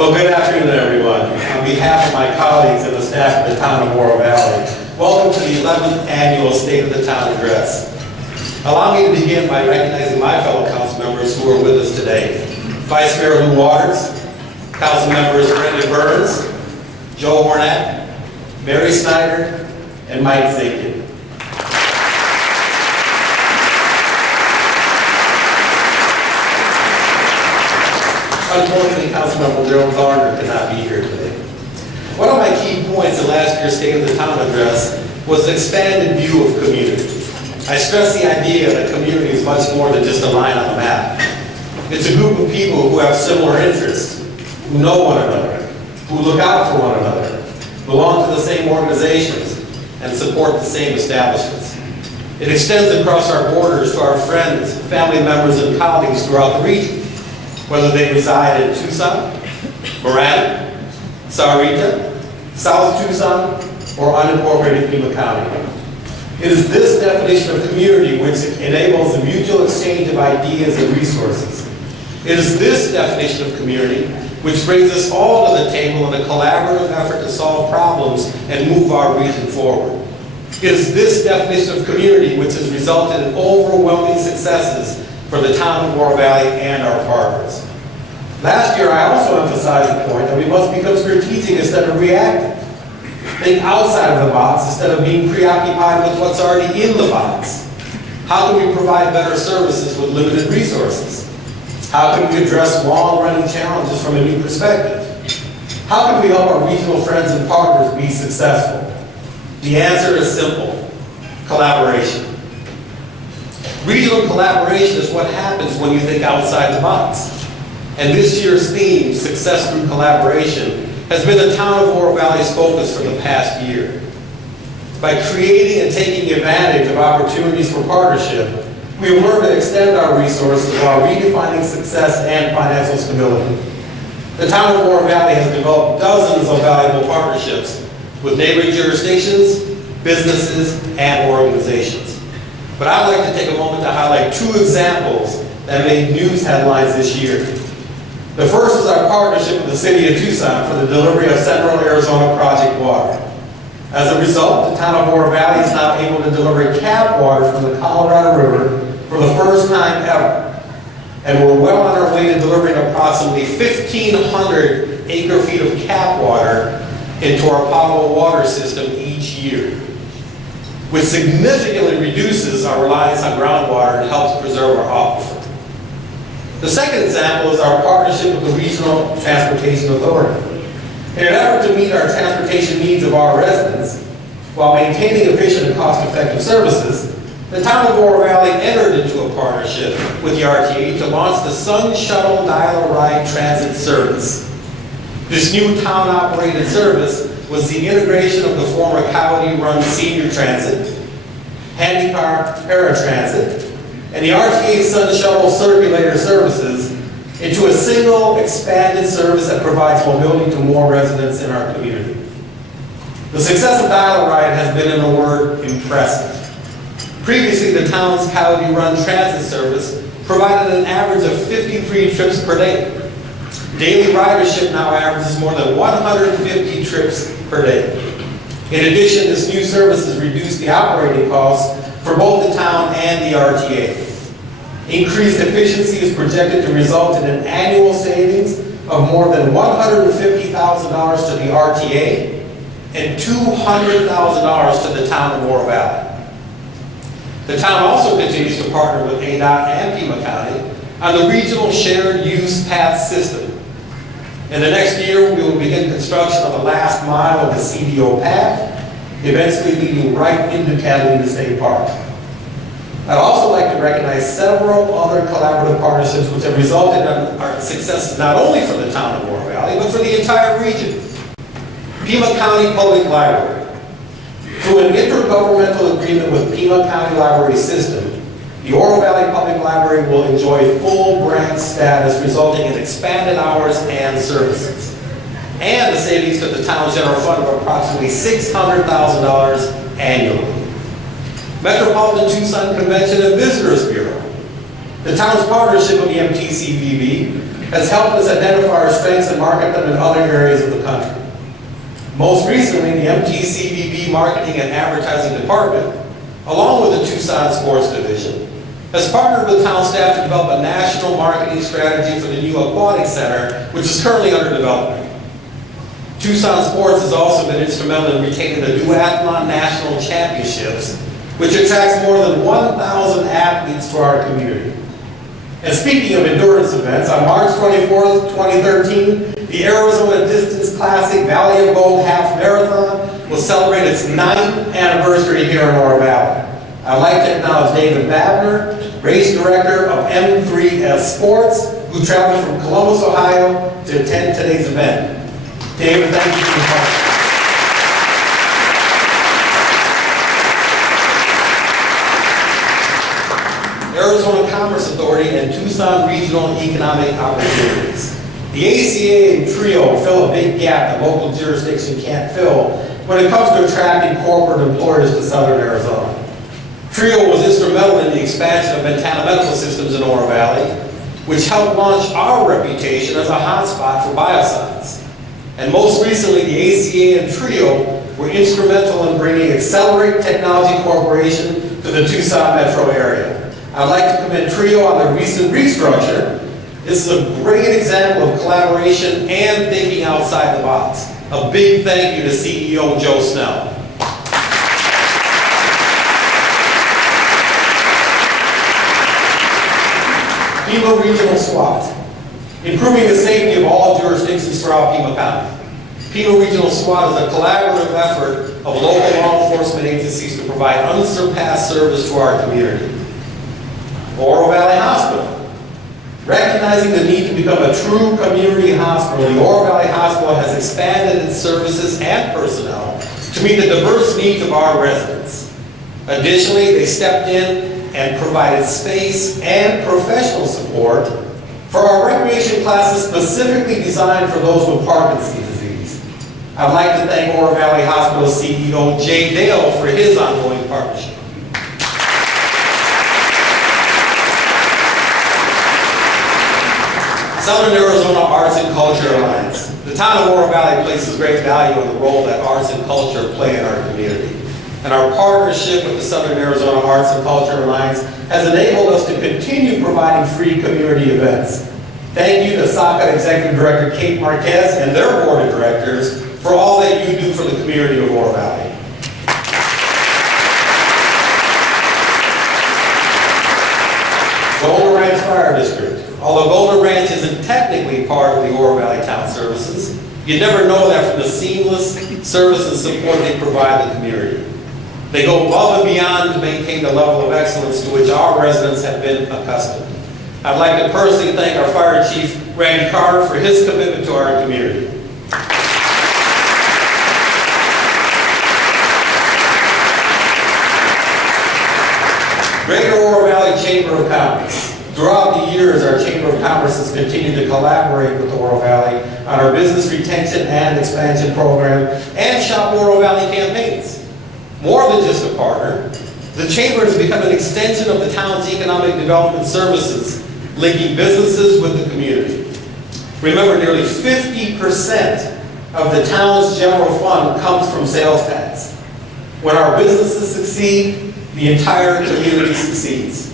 Well, good afternoon, everyone. On behalf of my colleagues and the staff of the Town of Oro Valley, welcome to the 11th Annual State of the Town Address. Allow me to begin by recognizing my fellow council members who are with us today. Vice Mayor Lou Waters, Council Members Brendan Burns, Joe Hornett, Mary Snyder, and Mike Zakin. Unfortunately, Councilmember Gerald Garner could not be here today. One of my key points in last year's State of the Town Address was an expanded view of community. I stressed the idea that community is much more than just a line on the map. It's a group of people who have similar interests, who know one another, who look out for one another, belong to the same organizations, and support the same establishments. It extends across our borders to our friends, family members, and colleagues throughout the region, whether they reside in Tucson, Marana, Sahuarita, South Tucson, or unincorporated Pima County. It is this definition of community which enables the mutual exchange of ideas and resources. It is this definition of community which brings us all to the table in a collaborative effort to solve problems and move our region forward. It is this definition of community which has resulted in overwhelming successes for the Town of Oro Valley and our partners. Last year, I also emphasized the point that we must become strategic instead of reactive. Think outside of the box instead of being preoccupied with what's already in the box. How can we provide better services with limited resources? How can we address long-running challenges from a new perspective? How can we help our regional friends and partners be successful? The answer is simple: collaboration. Regional collaboration is what happens when you think outside the box. And this year's theme, Success Through Collaboration, has been the Town of Oro Valley's focus for the past year. By creating and taking advantage of opportunities for partnership, we have learned to extend our resources while redefining success and financial stability. The Town of Oro Valley has developed dozens of valuable partnerships with neighboring jurisdictions, businesses, and organizations. But I'd like to take a moment to highlight two examples that made news headlines this year. The first is our partnership with the City of Tucson for the delivery of Central Arizona Project water. As a result, the Town of Oro Valley is now able to deliver cap water from the Colorado River for the first time ever. And we're well on our way to delivering approximately 1,500 acre-feet of cap water into our potable water system each year, which significantly reduces our reliance on groundwater and helps preserve our aquifer. The second example is our partnership with the Regional Transportation Authority. In an effort to meet our transportation needs of our residents, while maintaining efficient and cost-effective services, the Town of Oro Valley entered into a partnership with the RTA to launch the Sun Shuttle Dial-A-Ride Transit Service. This new town-operated service was the integration of the former Coyote-run Senior Transit, Handicap Paratransit, and the RTA Sun Shuttle Circulator services into a single expanded service that provides mobility to more residents in our community. The success of Dial-A-Ride has been, in a word, impressive. Previously, the town's Coyote-run transit service provided an average of 53 trips per day. Daily ridership now averages more than 150 trips per day. In addition, this new service has reduced the operating costs for both the town and the RTA. Increased efficiency is projected to result in an annual savings of more than $150,000 to the RTA and $200,000 to the Town of Oro Valley. The town also continues to partner with ADOT and Pima County on the Regional Shared Use Path System. In the next year, we will begin construction of the last mile of the CDO path, eventually leading right into Catalina State Park. I'd also like to recognize several other collaborative partnerships which have resulted in our successes not only for the Town of Oro Valley, but for the entire region. Pima County Public Library. Through an intergovernmental agreement with Pima County Library System, the Oro Valley Public Library will enjoy full branch status, resulting in expanded hours and services, and a savings to the town's general fund of approximately $600,000 annually. Metropolitan Tucson Convention and Visitors Bureau. The town's partnership with the MTCB has helped us identify our strengths and market them in other areas of the country. Most recently, the MTCB Marketing and Advertising Department, along with the Tucson Sports Division, has partnered with town staff to develop a national marketing strategy for the new aquatic center, which is currently under development. Tucson Sports has also been instrumental in retaining the Duathlon National Championships, which attracts more than 1,000 athletes to our community. And speaking of endurance events, on March 24th, 2013, the Arizona Distance Classic Valley of Gold Half Marathon will celebrate its 9th anniversary here in Oro Valley. I'd like to acknowledge David Babner, race director of M3S Sports, who traveled from Columbus, Ohio to attend today's event. David, thank you for your time. Arizona Commerce Authority and Tucson Regional Economic Opportunities. The ACA and TRIO fill a big gap that local jurisdiction can't fill when it comes to attracting corporate employers to Southern Arizona. TRIO was instrumental in the expansion of Ventana Medical Systems in Oro Valley, which helped launch our reputation as a hotspot for bioscience. And most recently, the ACA and TRIO were instrumental in bringing Accelerate Technology Corporation to the Tucson metro area. I'd like to commend TRIO on their recent restructure. This is a great example of collaboration and thinking outside the box. A big thank you to CEO Joe Snell. Pima Regional SWAT, improving the safety of all jurisdictions throughout Pima County. Pima Regional SWAT is a collaborative effort of local law enforcement agencies to provide unsurpassed service to our community. Oro Valley Hospital. Recognizing the need to become a true community hospital, the Oro Valley Hospital has expanded its services and personnel to meet the diverse needs of our residents. Additionally, they stepped in and provided space and professional support for our recreation classes specifically designed for those with Parkinson's disease. I'd like to thank Oro Valley Hospital CEO Jay Dale for his ongoing partnership. Southern Arizona Arts and Culture Alliance. The town of Oro Valley places great value on the role that arts and culture play in our community. And our partnership with the Southern Arizona Arts and Culture Alliance has enabled us to continue providing free community events. Thank you to SACA Executive Director Kate Marquez and their board of directors for all that you do for the community of Oro Valley. Golden Ranch Fire District. Although Golden Ranch isn't technically part of the Oro Valley Town Services, you never know that from the seamless service and support they provide the community. They go above and beyond to maintain the level of excellence to which our residents have been accustomed. I'd like to personally thank our Fire Chief, Randy Carter, for his commitment to our community. Greater Oro Valley Chamber of Commerce. Throughout the years, our Chamber of Commerce has continued to collaborate with Oro Valley on our business retention and expansion program and Shop Oro Valley campaigns. More than just a partner, the Chamber has become an extension of the town's economic development services, linking businesses with the community. Remember, nearly 50% of the town's general fund comes from sales tax. When our businesses succeed, the entire community succeeds.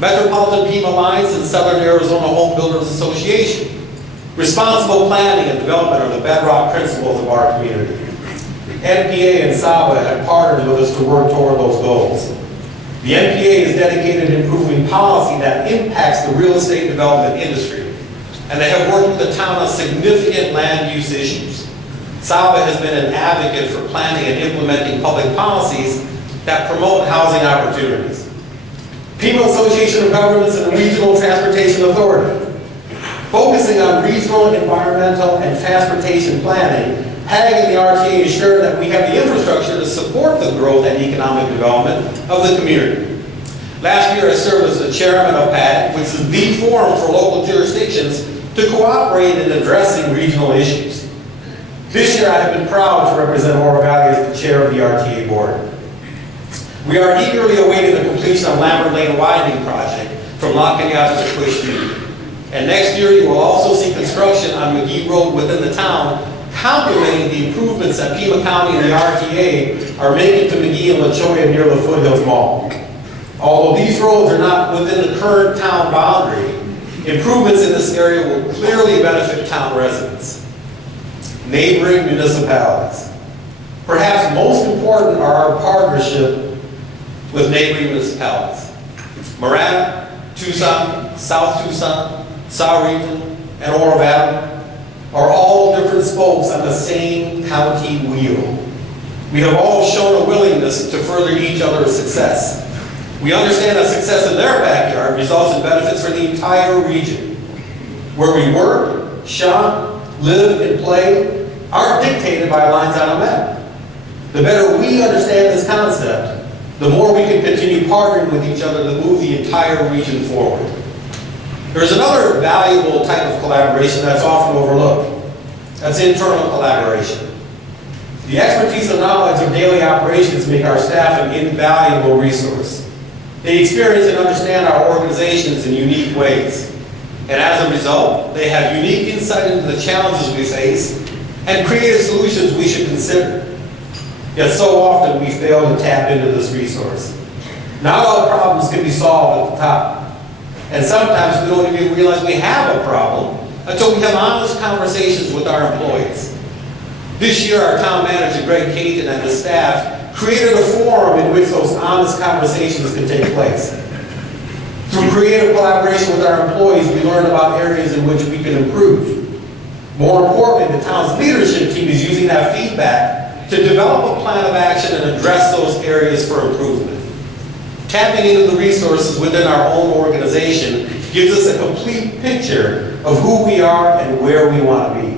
Metropolitan Pima Alliance and Southern Arizona Home Builders Association. Responsible planning and development are the bedrock principles of our community. NPA and SABA have partnered with us to work toward those goals. The NPA is dedicated to improving policy that impacts the real estate development industry, and they have worked with the town on significant land use issues. SABA has been an advocate for planning and implementing public policies that promote housing opportunities. Pima Association of Governments and the Regional Transportation Authority, focusing on regional, environmental, and transportation planning. PAG and the RTA ensure that we have the infrastructure to support the growth and economic development of the community. Last year I served as the chairman of PAG, which is the forum for local jurisdictions to cooperate in addressing regional issues. This year I have been proud to represent Oro Valley as the chair of the RTA board. We are eagerly awaiting the completion of Lambert Lane widening project from La Cañada to Quishview. And next year, you will also see construction on McGee Road within the town, complementing the improvements that Pima County and the RTA are making to McGee and La Cholla near the Foothills Mall. Although these roads are not within the current town boundary, improvements in this area will clearly benefit town residents. Neighboring municipalities. Perhaps most important are our partnership with neighboring municipalities. Marana, Tucson, South Tucson, Sauhegan, and Oro Valley are all different spokes on the same county wheel. We have all shown a willingness to further each other's success. We understand that success in their backyard results in benefits for the entire region. Where we work, shop, live, and play aren't dictated by lines on a map. The better we understand this concept, the more we can continue partnering with each other to move the entire region forward. There's another valuable type of collaboration that's often overlooked. That's internal collaboration. The expertise and knowledge of daily operations make our staff an invaluable resource. They experience and understand our organizations in unique ways. And as a result, they have unique insight into the challenges we face and creative solutions we should consider. Yet so often we fail to tap into this resource. Not all problems can be solved at the top. And sometimes we don't even realize we have a problem until we have honest conversations with our employees. This year, our town manager, Greg Caton, and his staff created a forum in which those honest conversations can take place. Through creative collaboration with our employees, we learn about areas in which we can improve. More importantly, the town's leadership team is using that feedback to develop a plan of action and address those areas for improvement. Tapping into the resources within our own organization gives us a complete picture of who we are and where we want to be.